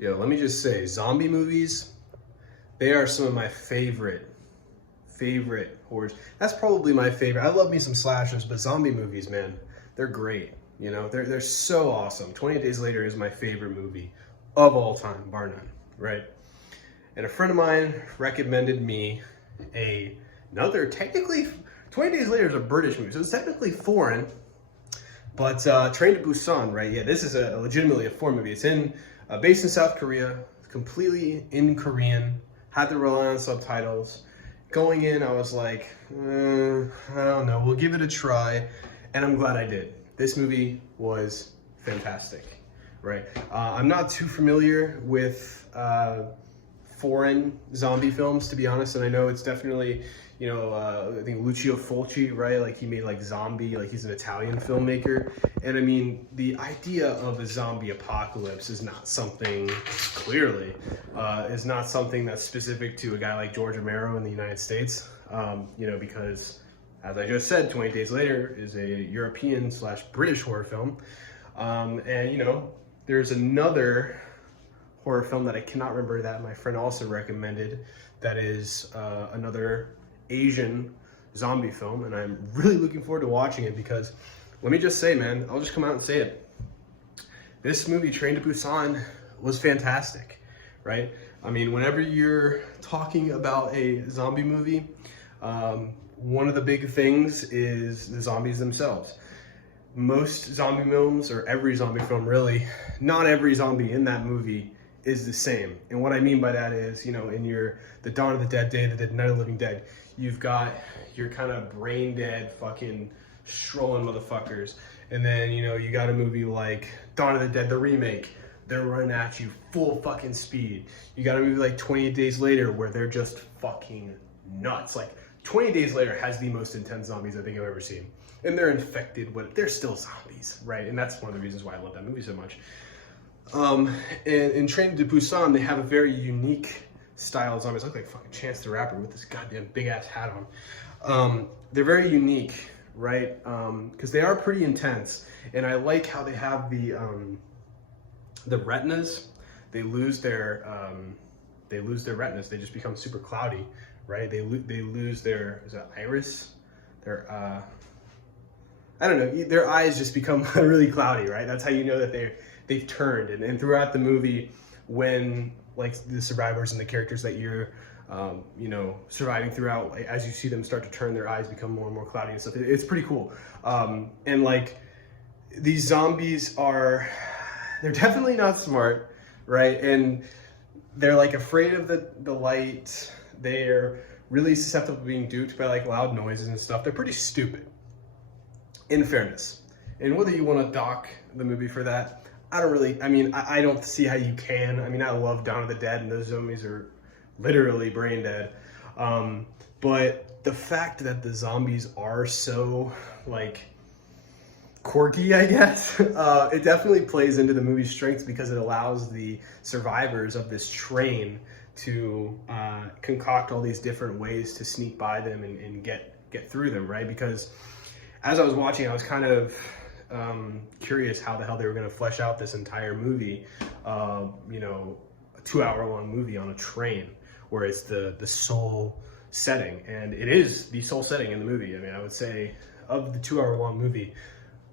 Yo, let me just say, zombie movies, they are some of my favorite horrors. That's probably my favorite. I love me some slashers, but zombie movies, man, they're great. You know, they're so awesome. 28 Days Later is my favorite movie of all time, bar none, right? And a friend of mine recommended me another, technically, 20 Days Later is a British movie, so it's technically foreign, but Train to Busan, right? Yeah, this is legitimately a foreign movie. It's based in South Korea, completely in Korean, had to rely on subtitles. Going in, I was like, I don't know, we'll give it a try, and I'm glad I did. This movie was fantastic, right? I'm not too familiar with foreign zombie films, to be honest, and I know it's definitely, you know, I think Lucio Fulci, right? Like he made like Zombie, like he's an Italian filmmaker. And I mean, the idea of a zombie apocalypse is not something, clearly, is not something that's specific to a guy like George Romero in the United States, you know, because as I just said, 28 Days Later is a European/British horror film. And you know, there's another horror film that I cannot remember that my friend also recommended that is another Asian zombie film, and I'm really looking forward to watching it because let me just say, man, I'll just come out and say it. This movie, Train to Busan, was fantastic, right? I mean, whenever you're talking about a zombie movie, one of the big things is the zombies themselves. Most zombie films, or every zombie film really, not every zombie in that movie is the same. And what I mean by that is, you know, in the Dawn of the Dead, Day of the Dead, Night of the Living Dead, you've got your kind of brain dead fucking strolling motherfuckers. And then, you know, you got a movie like Dawn of the Dead, the remake, they're running at you full fucking speed. You got a movie like 28 Days Later where they're just fucking nuts. Like 28 Days Later has the most intense zombies I think I've ever seen. And they're infected, but they're still zombies, right? And that's one of the reasons why I love that movie so much. And in Train to Busan, they have a very unique style of zombies. Look like fucking Chance the Rapper with this goddamn big ass hat on. They're very unique, right? Because they are pretty intense, and I like how they have the retinas. They lose their retinas. They just become super cloudy, right? They lose their, is that iris? Their I don't know. Their eyes just become really cloudy, right? That's how you know that they've turned. And throughout the movie, when like the survivors and the characters that you're, you know, surviving throughout, like, as you see them start to turn, their eyes become more and more cloudy and stuff. It's pretty cool. And like these zombies they're definitely not smart, right? And they're like afraid of the light. They're really susceptible to being duped by like loud noises and stuff. They're pretty stupid, in fairness. And whether you want to dock the movie for that, I don't see how you can. I mean, I love Dawn of the Dead, and those zombies are literally brain dead. But the fact that the zombies are so, like, quirky, I guess, it definitely plays into the movie's strengths because it allows the survivors of this train to concoct all these different ways to sneak by them and get through them, right? Because as I was watching, I was kind of curious how the hell they were going to flesh out this entire movie, you know, a 2-hour-long movie on a train, where it's the sole setting, and it is the sole setting in the movie. I mean, I would say of the 2-hour-long movie,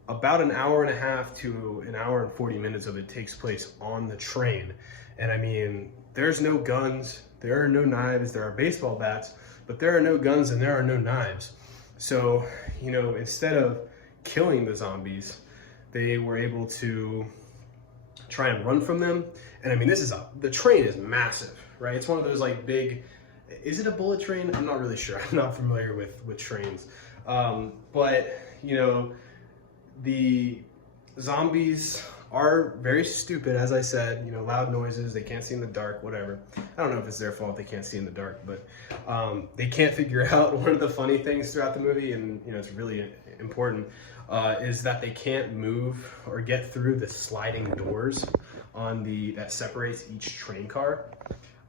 about an hour and a half to an hour and 40 minutes of it takes place on the train. And I mean, there's no guns, there are no knives, there are baseball bats, but there are no guns and there are no knives. So, you know, instead of killing the zombies, they were able to try and run from them. And I mean, the train is massive, right? It's one of those like big, is it a bullet train? I'm not really sure. I'm not familiar with trains. But, you know, the zombies are very stupid, as I said, you know, loud noises, they can't see in the dark, whatever. I don't know if it's their fault they can't see in the dark, but they can't figure out one of the funny things throughout the movie, and, you know, it's really important, is that they can't move or get through the sliding doors that separates each train car.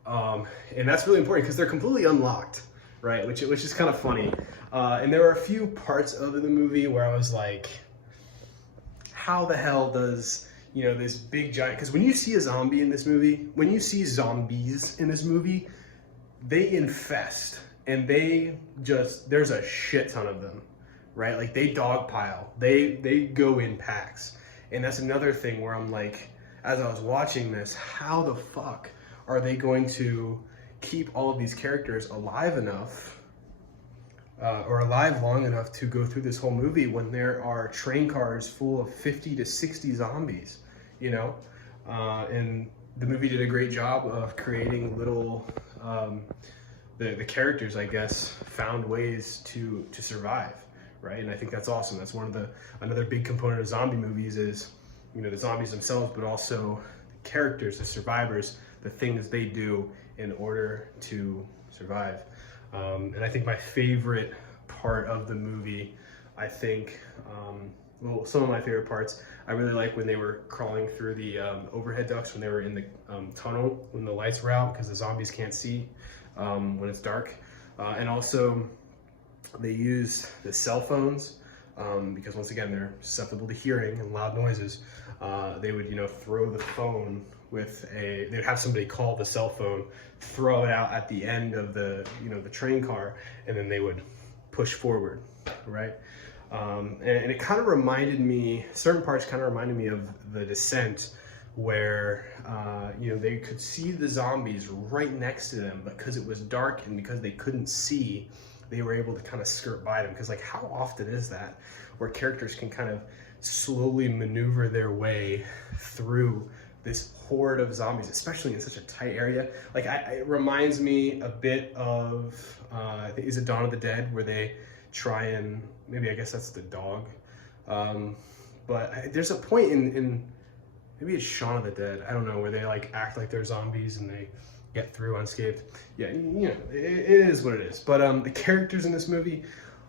And that's really important because they're completely unlocked, right? Which is kind of funny. And there were a few parts of the movie where I was like, how the hell does, you know, this big giant, because when you see a zombie in this movie, when you see zombies in this movie, they infest, and there's a shit ton of them, right? Like they dogpile, they go in packs. And that's another thing where I'm like, as I was watching this, how the fuck are they going to keep all of these characters alive enough or alive long enough to go through this whole movie when there are train cars full of 50 to 60 zombies, you know? And the movie did a great job of creating little, the characters, I guess, found ways to survive, right? And I think that's awesome. That's another big component of zombie movies is, you know, the zombies themselves, but also the characters, the survivors, the things they do in order to survive. And I think my favorite part of the movie, I think, well, some of my favorite parts, I really like when they were crawling through the overhead ducts, when they were in the tunnel, when the lights were out, because the zombies can't see when it's dark. And also, they use the cell phones, because once again, they're susceptible to hearing and loud noises. They would, you know, throw the phone they'd have somebody call the cell phone, throw it out at the end of the, you know, the train car, and then they would push forward, right? And it kind of reminded me, certain parts kind of reminded me of The Descent, where, you know, they could see the zombies right next to them, but because it was dark and because they couldn't see, they were able to kind of skirt by them. Because, like, how often is that where characters can kind of slowly maneuver their way through this horde of zombies, especially in such a tight area? Like, it reminds me a bit of, I think, is it Dawn of the Dead, where they try and, maybe I guess that's the dog. But there's a point in maybe it's Shaun of the Dead, I don't know, where they like act like they're zombies and they get through unscathed. Yeah, you know, it is what it is. But the characters in this movie,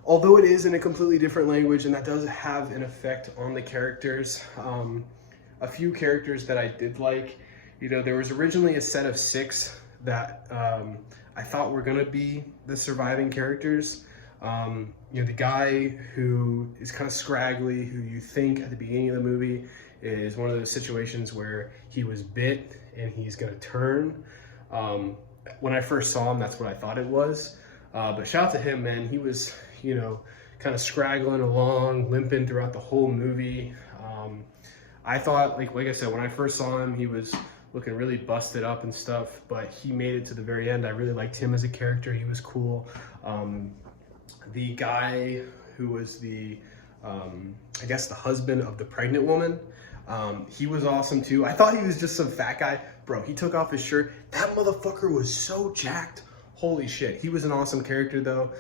although it is in a completely different language, and that does have an effect on the characters, a few characters that I did like, you know, there was originally a set of 6 that I thought were gonna be the surviving characters. You know, the guy who is kind of scraggly, who you think at the beginning of the movie is one of those situations where he was bit and he's gonna turn. When I first saw him, that's what I thought it was. But shout out to him, man. He was, you know, kind of scraggling along, limping throughout the whole movie. I thought, like I said, when I first saw him, he was looking really busted up and stuff, but he made it to the very end. I really liked him as a character. He was cool. The guy who was the, I guess, the husband of the pregnant woman, he was awesome too. I thought he was just some fat guy. Bro, he took off his shirt. That motherfucker was so jacked. Holy shit. He was an awesome character though,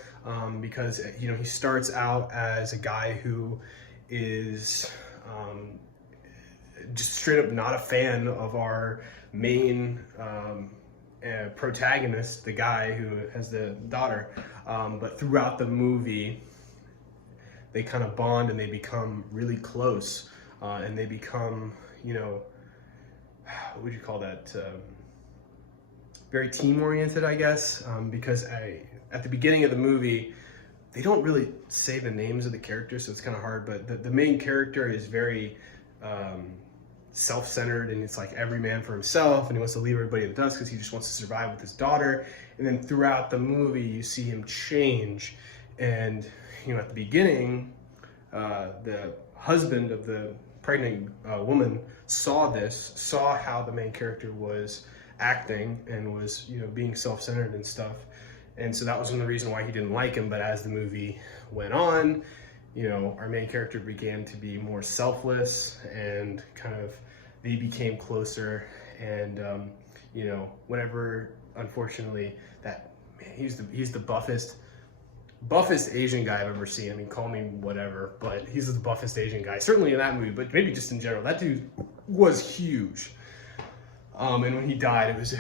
because, you know, he starts out as a guy who is just straight up not a fan of our main protagonist, the guy who has the daughter. But throughout the movie, they kind of bond and they become really close. And they become, you know, what would you call that? Very team-oriented, I guess, because at the beginning of the movie, they don't really say the names of the characters, so it's kind of hard, but the main character is very self-centered, and it's like every man for himself, and he wants to leave everybody in the dust because he just wants to survive with his daughter. And then throughout the movie, you see him change, and, you know, at the beginning, the husband of the pregnant woman saw how the main character was acting and was, you know, being self-centered and stuff. And so that was one of the reasons why he didn't like him. But as the movie went on, you know, our main character began to be more selfless, and kind of they became closer. And you know, whenever, unfortunately, that man, he's the buffest Asian guy I've ever seen. I mean, call me whatever, but he's the buffest Asian guy. Certainly in that movie, but maybe just in general. That dude was huge. And when he died, it was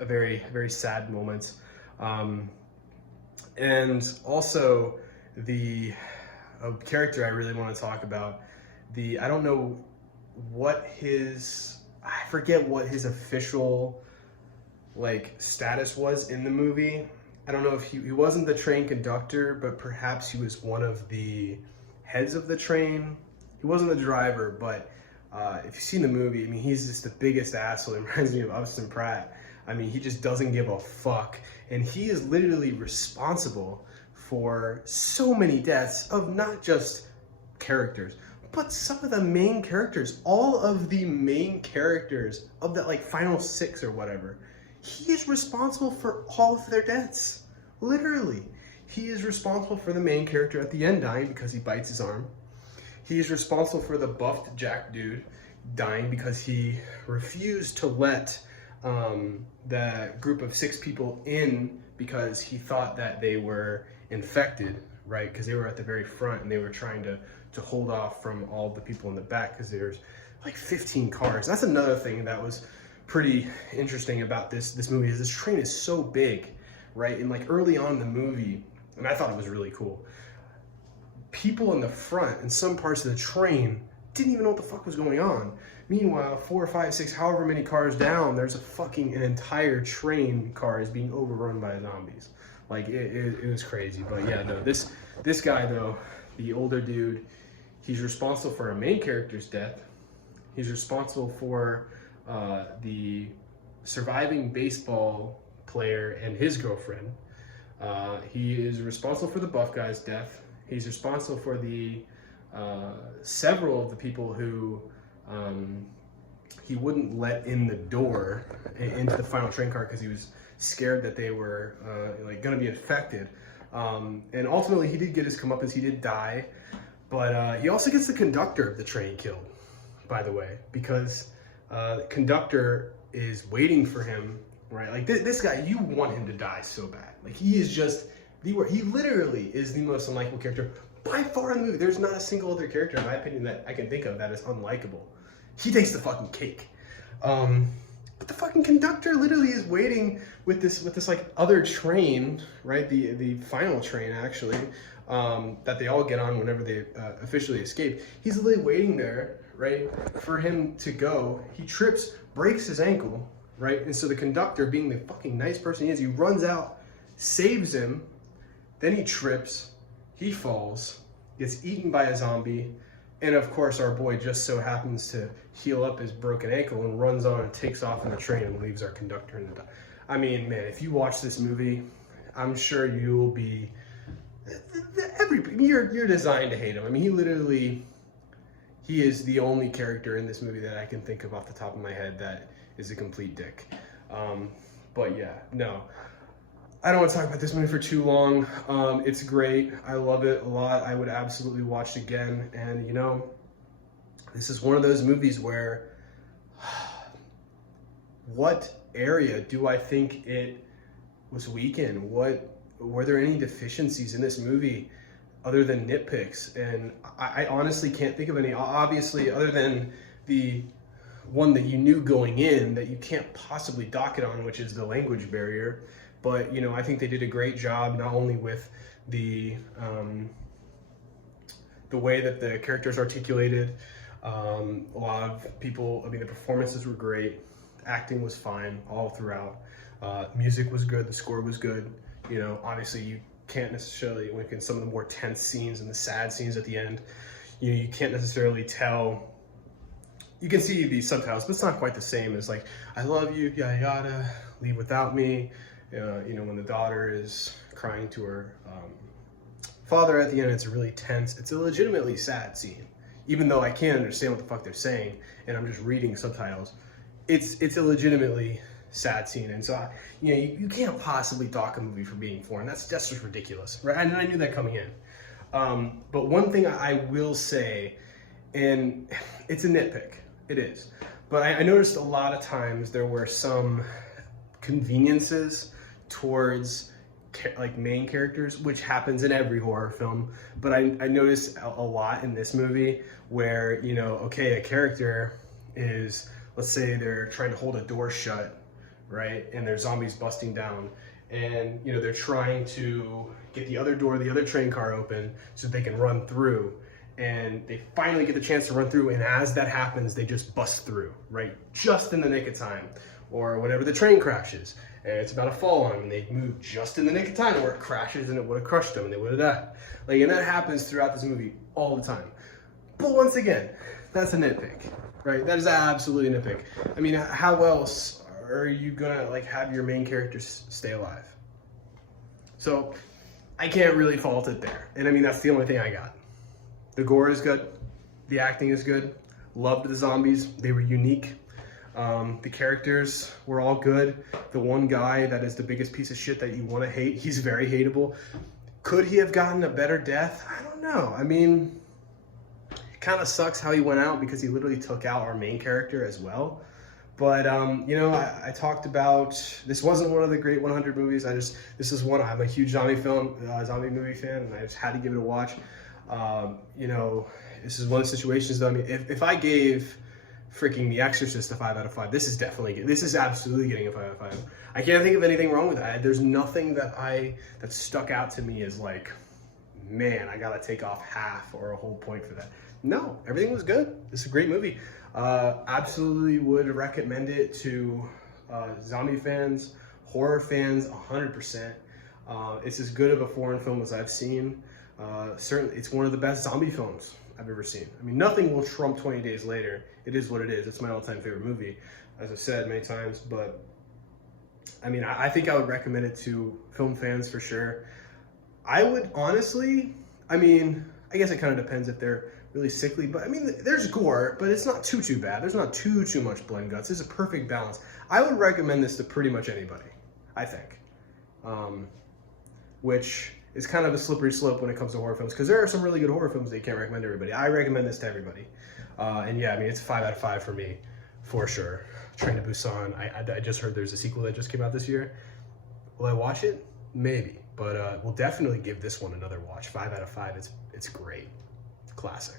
a very, very sad moment. And also the character I really want to talk about, I don't know what I forget what his official like status was in the movie. I don't know if he wasn't the train conductor, but perhaps he was one of the heads of the train. He wasn't the driver, but If you've seen the movie, I mean, he's just the biggest asshole. It reminds me of Austin Pratt. I mean, he just doesn't give a fuck. And he is literally responsible for so many deaths of not just characters, but some of the main characters. All of the main characters of that, like, final 6 or whatever. He is responsible for all of their deaths. Literally. He is responsible for the main character at the end dying because he bites his arm. He is responsible for the buffed Jack dude dying because he refused to let that group of 6 people in because he thought that they were infected, right? Because they were at the very front and they were trying to hold off from all the people in the back because there's like 15 cars. That's another thing that was pretty interesting about this movie is this train is so big, right? And like early on in the movie, and I thought it was really cool, people in the front in some parts of the train didn't even know what the fuck was going on. Meanwhile, 4, 5, 6, however many cars down, there's an entire train car is being overrun by zombies. Like it was crazy. But yeah, no, this guy though, the older dude, he's responsible for a main character's death. He's responsible for the surviving baseball player and his girlfriend. He is responsible for the buff guy's death. He's responsible for the several of the people who he wouldn't let in the door into the final train car because he was scared that they were like going to be infected. And ultimately, he did get his comeuppance. He did die, but he also gets the conductor of the train killed, by the way, because the conductor is waiting for him. Right, like this guy, you want him to die so bad. Like he is just he literally is the most unlikable character by far in the movie. There's not a single other character, in my opinion, that I can think of that is unlikable. He takes the fucking cake. But the fucking conductor literally is waiting with this like other train, right? The final train actually, that they all get on whenever they officially escape. He's literally waiting there, right, for him to go. He trips, breaks his ankle, right? And so the conductor, being the fucking nice person he is, he runs out, saves him, then he trips, he falls, gets eaten by a zombie, and of course our boy just so happens to heal up his broken ankle and runs on and takes off in the train and leaves our conductor in the dark. I mean, man, if you watch this movie, I'm sure you'll be, you're designed to hate him. I mean, he is the only character in this movie that I can think of off the top of my head that is a complete dick. But yeah, no, I don't want to talk about this movie for too long. It's great. I love it a lot. I would absolutely watch it again. And you know, this is one of those movies where what area do I think it was weak in? Were there any deficiencies in this movie other than nitpicks? And I honestly can't think of any, obviously, other than the one that you knew going in that you can't possibly dock it on, which is the language barrier. But, you know, I think they did a great job, not only with the way that the characters articulated. A lot of people, I mean, the performances were great. Acting was fine all throughout. Music was good. The score was good. You know, obviously you can't necessarily, when in some of the more tense scenes and the sad scenes at the end, you know, you can't necessarily tell. You can see the subtitles, but it's not quite the same as like, I love you, yada yada, leave without me. You know, when the daughter is crying to her father at the end, it's really tense. It's a legitimately sad scene, even though I can't understand what the fuck they're saying, and I'm just reading subtitles. It's a legitimately sad scene, and so you know, you can't possibly dock a movie for being foreign. That's just ridiculous, right? And I knew that coming in. But one thing I will say, and it's a nitpick, it is, but I noticed a lot of times there were some conveniences towards like main characters, which happens in every horror film, but I noticed a lot in this movie where, you know, okay, a character is, let's say they're trying to hold a door shut, right, and there's zombies busting down, and you know, they're trying to get the other door, the other train car open so they can run through, and they finally get the chance to run through, and as that happens, they just bust through, right, just in the nick of time. Or whenever the train crashes and it's about to fall on them, and they move just in the nick of time where it crashes and it would have crushed them and they would have died. Like, and that happens throughout this movie all the time. But once again, that's a nitpick. right? That is absolutely an epic. I mean, how else are you gonna like have your main characters stay alive? So I can't really fault it there. And I mean, that's the only thing I got. The gore is good. The acting is good. Loved the zombies. They were unique. The characters were all good. The one guy that is the biggest piece of shit that you want to hate, he's very hateable. Could he have gotten a better death? I don't know. I mean, it kind of sucks how he went out because he literally took out our main character as well. But, you know, I talked about, this wasn't one of the great 100 movies. This is one, I'm a huge zombie movie fan, and I just had to give it a watch. You know, this is one of the situations that, I mean, if I gave freaking The Exorcist a 5 out of 5, this is absolutely getting a 5 out of 5. I can't think of anything wrong with that. There's nothing that stuck out to me as like, man, I gotta take off half or a whole point for that. No, everything was good. This is a great movie. Absolutely would recommend it to zombie fans, horror fans, 100%. It's as good of a foreign film as I've seen. Certainly, it's one of the best zombie films I've ever seen. I mean, nothing will trump 20 Days Later. It is what it is. It's my all-time favorite movie, as I've said many times. But, I mean, I think I would recommend it to film fans for sure. I would honestly, I mean, I guess it kind of depends if they're really sickly, but I mean, there's gore, but it's not too bad. There's not too much blood and guts. There's a perfect balance. I would recommend this to pretty much anybody, I think, which is kind of a slippery slope when it comes to horror films, because there are some really good horror films that you can't recommend to everybody. I recommend this to everybody, and yeah, I mean, it's a 5 out of 5 for me, for sure. Train to Busan, I just heard there's a sequel that just came out this year. Will I watch it? Maybe, but we'll definitely give this one another watch. 5 out of 5, it's great. Classic.